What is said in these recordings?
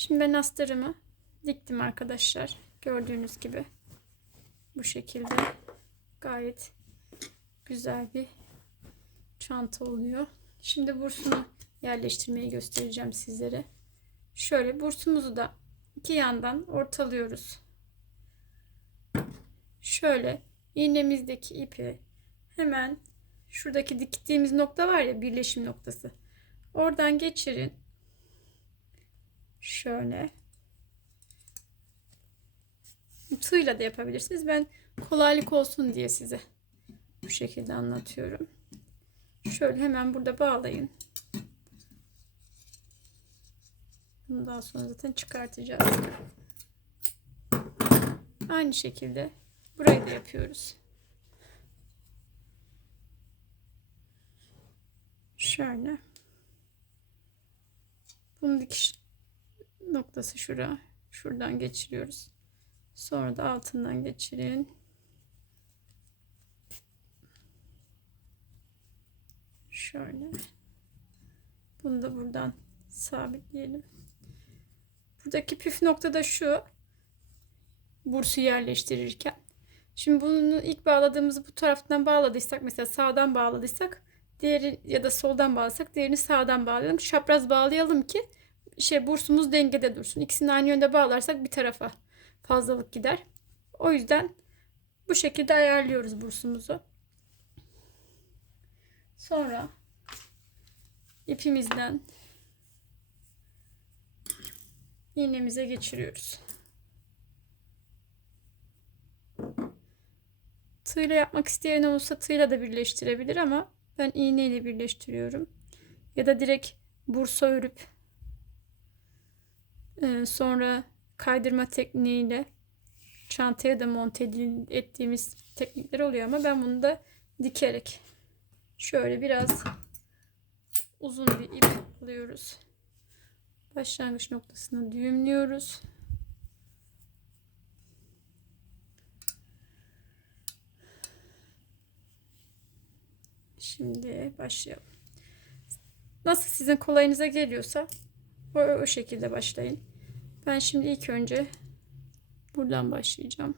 Şimdi ben astarımı diktim arkadaşlar. Gördüğünüz gibi. Bu şekilde gayet güzel bir çanta oluyor. Şimdi bursunu yerleştirmeyi göstereceğim sizlere. Şöyle bursumuzu da iki yandan ortalıyoruz. Şöyle iğnemizdeki ipi hemen şuradaki diktiğimiz nokta var ya birleşim noktası. Oradan geçirin. Şöyle. Tığla da yapabilirsiniz. Ben kolaylık olsun diye size bu şekilde anlatıyorum. Şöyle hemen burada bağlayın. Bunu daha sonra zaten çıkartacağız. Aynı şekilde burayı da yapıyoruz. Şöyle. Bunun dikiş noktası şura. Şuradan geçiriyoruz. Sonra da altından geçirin. Şöyle. Bunu da buradan sabitleyelim. Buradaki püf nokta da şu. Bursu yerleştirirken. Şimdi bunu ilk bağladığımız bu taraftan bağladıysak mesela sağdan bağladıysak diğeri ya da soldan bağlasak diğerini sağdan bağlayalım. Çapraz bağlayalım ki şey bursumuz dengede dursun. İkisini aynı yönde bağlarsak bir tarafa fazlalık gider. O yüzden bu şekilde ayarlıyoruz bursumuzu. Sonra ipimizden iğnemize geçiriyoruz. Tığla yapmak isteyen olursa tığla da birleştirebilir ama ben iğne ile birleştiriyorum. Ya da direkt bursa örüp e, sonra kaydırma tekniğiyle çantaya da monte ettiğimiz teknikler oluyor ama ben bunu da dikerek şöyle biraz uzun bir ip alıyoruz. Başlangıç noktasını düğümlüyoruz. Şimdi başlayalım. Nasıl sizin kolayınıza geliyorsa o, o şekilde başlayın. Ben şimdi ilk önce buradan başlayacağım.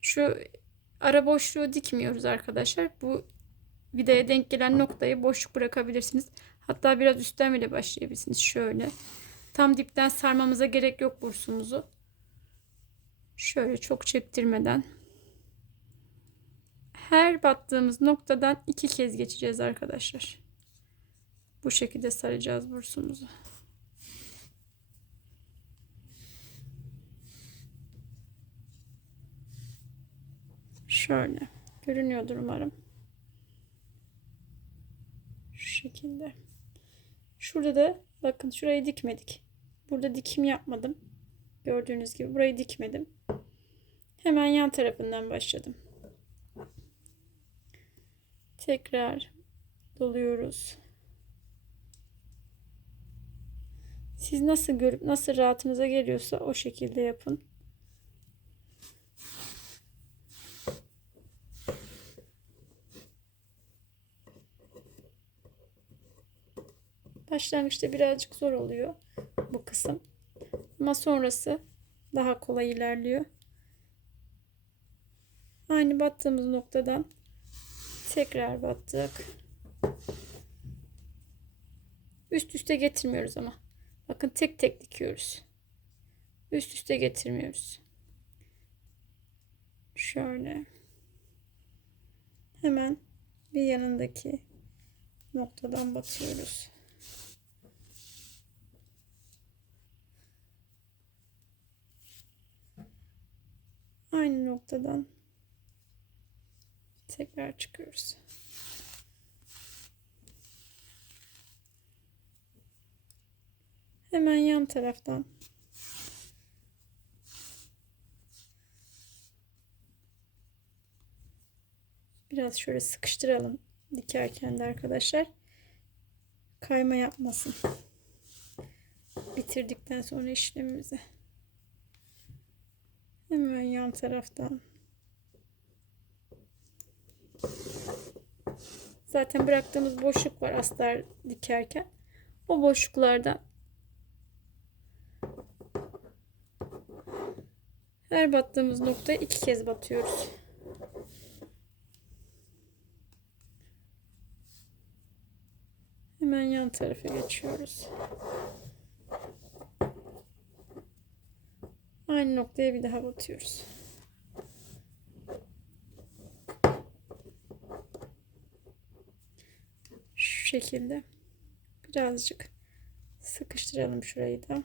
Şu ara boşluğu dikmiyoruz arkadaşlar. Bu vidaya denk gelen noktayı boşluk bırakabilirsiniz. Hatta biraz üstten bile başlayabilirsiniz. Şöyle. Tam dipten sarmamıza gerek yok bursumuzu. Şöyle çok çektirmeden. Her battığımız noktadan iki kez geçeceğiz arkadaşlar. Bu şekilde saracağız bursumuzu. Şöyle. Görünüyordur umarım. Şu şekilde. Şurada da bakın şurayı dikmedik. Burada dikim yapmadım. Gördüğünüz gibi burayı dikmedim. Hemen yan tarafından başladım. Tekrar doluyoruz. Siz nasıl görüp nasıl rahatınıza geliyorsa o şekilde yapın. Başlangıçta birazcık zor oluyor bu kısım. Ama sonrası daha kolay ilerliyor. Aynı battığımız noktadan tekrar battık. Üst üste getirmiyoruz ama. Bakın tek tek dikiyoruz. Üst üste getirmiyoruz. Şöyle. Hemen bir yanındaki noktadan batıyoruz. Aynı noktadan tekrar çıkıyoruz. Hemen yan taraftan biraz şöyle sıkıştıralım dikerken de arkadaşlar kayma yapmasın. Bitirdikten sonra işlemimizi Hemen yan taraftan. Zaten bıraktığımız boşluk var astar dikerken. O boşluklardan her battığımız noktaya iki kez batıyoruz. Hemen yan tarafa geçiyoruz. Aynı noktaya bir daha batıyoruz. Şu şekilde birazcık sıkıştıralım şurayı da.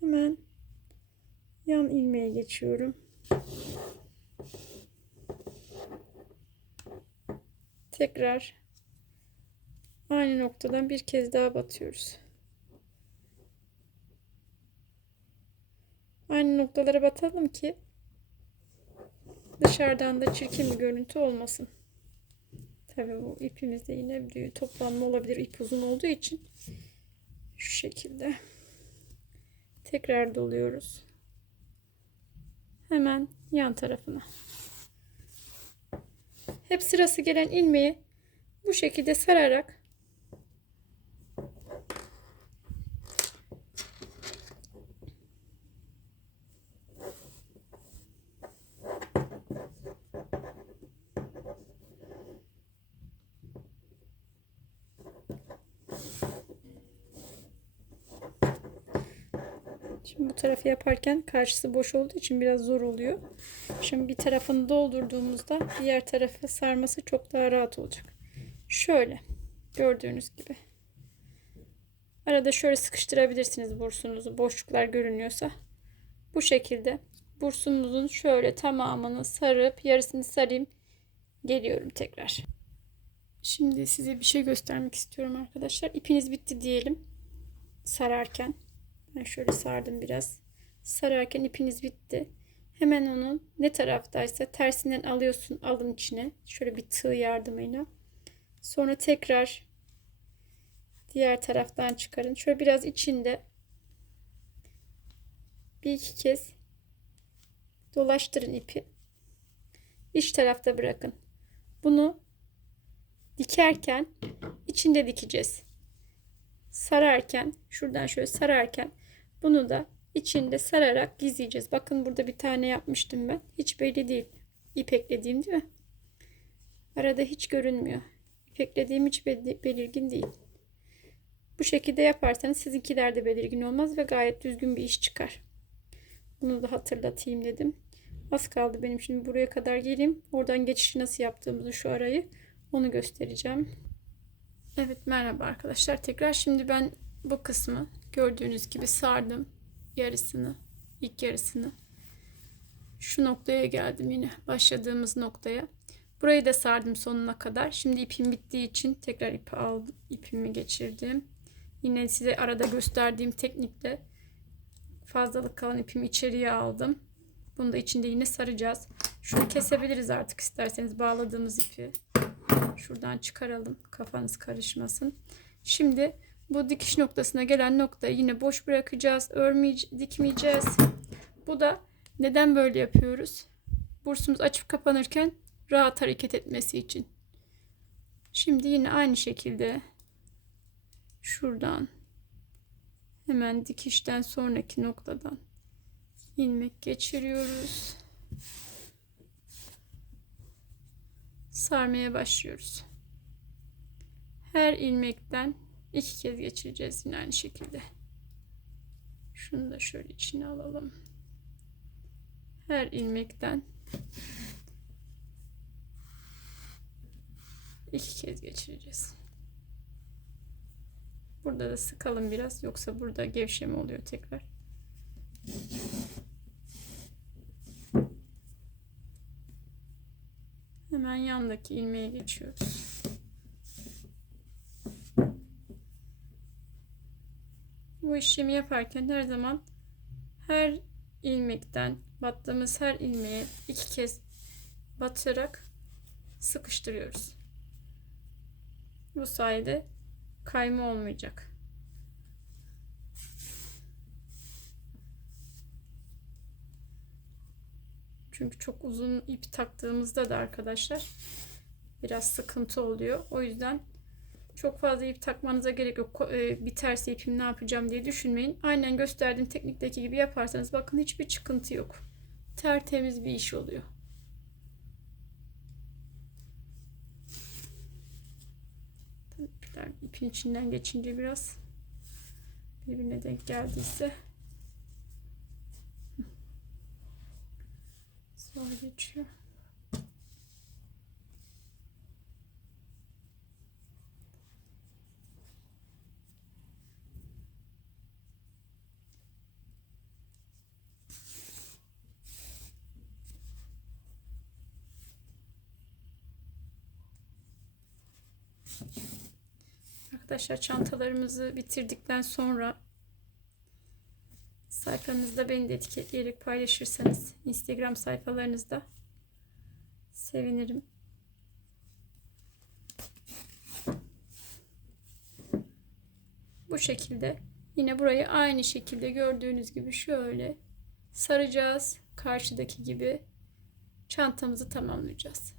Hemen yan ilmeğe geçiyorum. Tekrar aynı noktadan bir kez daha batıyoruz. Aynı noktalara batalım ki dışarıdan da çirkin bir görüntü olmasın. Tabii bu ipimizde yine bir toplanma olabilir ip uzun olduğu için şu şekilde tekrar doluyoruz. Hemen yan tarafına. Hep sırası gelen ilmeği bu şekilde sararak Şimdi bu tarafı yaparken karşısı boş olduğu için biraz zor oluyor. Şimdi bir tarafını doldurduğumuzda diğer tarafı sarması çok daha rahat olacak. Şöyle gördüğünüz gibi. Arada şöyle sıkıştırabilirsiniz bursunuzu boşluklar görünüyorsa. Bu şekilde bursumuzun şöyle tamamını sarıp yarısını sarayım. Geliyorum tekrar. Şimdi size bir şey göstermek istiyorum arkadaşlar. İpiniz bitti diyelim. Sararken. Ben şöyle sardım biraz. Sararken ipiniz bitti. Hemen onun ne taraftaysa tersinden alıyorsun alın içine. Şöyle bir tığ yardımıyla. Sonra tekrar diğer taraftan çıkarın. Şöyle biraz içinde bir iki kez dolaştırın ipi. İç tarafta bırakın. Bunu dikerken içinde dikeceğiz. Sararken şuradan şöyle sararken bunu da içinde sararak gizleyeceğiz. Bakın burada bir tane yapmıştım ben. Hiç belli değil. İp eklediğim değil mi? Arada hiç görünmüyor. İp eklediğim hiç belirgin değil. Bu şekilde yaparsanız sizinkiler de belirgin olmaz ve gayet düzgün bir iş çıkar. Bunu da hatırlatayım dedim. Az kaldı benim şimdi buraya kadar geleyim. Oradan geçişi nasıl yaptığımızı şu arayı onu göstereceğim. Evet merhaba arkadaşlar. Tekrar şimdi ben bu kısmı gördüğünüz gibi sardım yarısını, ilk yarısını. Şu noktaya geldim yine başladığımız noktaya. Burayı da sardım sonuna kadar. Şimdi ipim bittiği için tekrar ipi aldım, ipimi geçirdim. Yine size arada gösterdiğim teknikle fazlalık kalan ipimi içeriye aldım. Bunu da içinde yine saracağız. Şunu kesebiliriz artık isterseniz bağladığımız ipi. Şuradan çıkaralım kafanız karışmasın. Şimdi bu dikiş noktasına gelen noktayı yine boş bırakacağız. Örmeyeceğiz, dikmeyeceğiz. Bu da neden böyle yapıyoruz? Bursumuz açıp kapanırken rahat hareket etmesi için. Şimdi yine aynı şekilde şuradan hemen dikişten sonraki noktadan ilmek geçiriyoruz. Sarmaya başlıyoruz. Her ilmekten iki kez geçireceğiz yine aynı şekilde. Şunu da şöyle içine alalım. Her ilmekten iki kez geçireceğiz. Burada da sıkalım biraz yoksa burada gevşeme oluyor tekrar. Hemen yandaki ilmeğe geçiyoruz. Bu işlemi yaparken her zaman her ilmekten battığımız her ilmeğe iki kez batarak sıkıştırıyoruz. Bu sayede kayma olmayacak. Çünkü çok uzun ip taktığımızda da arkadaşlar biraz sıkıntı oluyor. O yüzden Çok fazla ip takmanıza gerek yok. E, Biterse ipim ne yapacağım diye düşünmeyin. Aynen gösterdiğim teknikteki gibi yaparsanız bakın hiçbir çıkıntı yok. Tertemiz bir iş oluyor. İpler ipin içinden geçince biraz birbirine denk geldiyse zor geçiyor. Arkadaşlar çantalarımızı bitirdikten sonra sayfanızda beni de etiketleyerek paylaşırsanız Instagram sayfalarınızda sevinirim. Bu şekilde yine burayı aynı şekilde gördüğünüz gibi şöyle saracağız. Karşıdaki gibi çantamızı tamamlayacağız.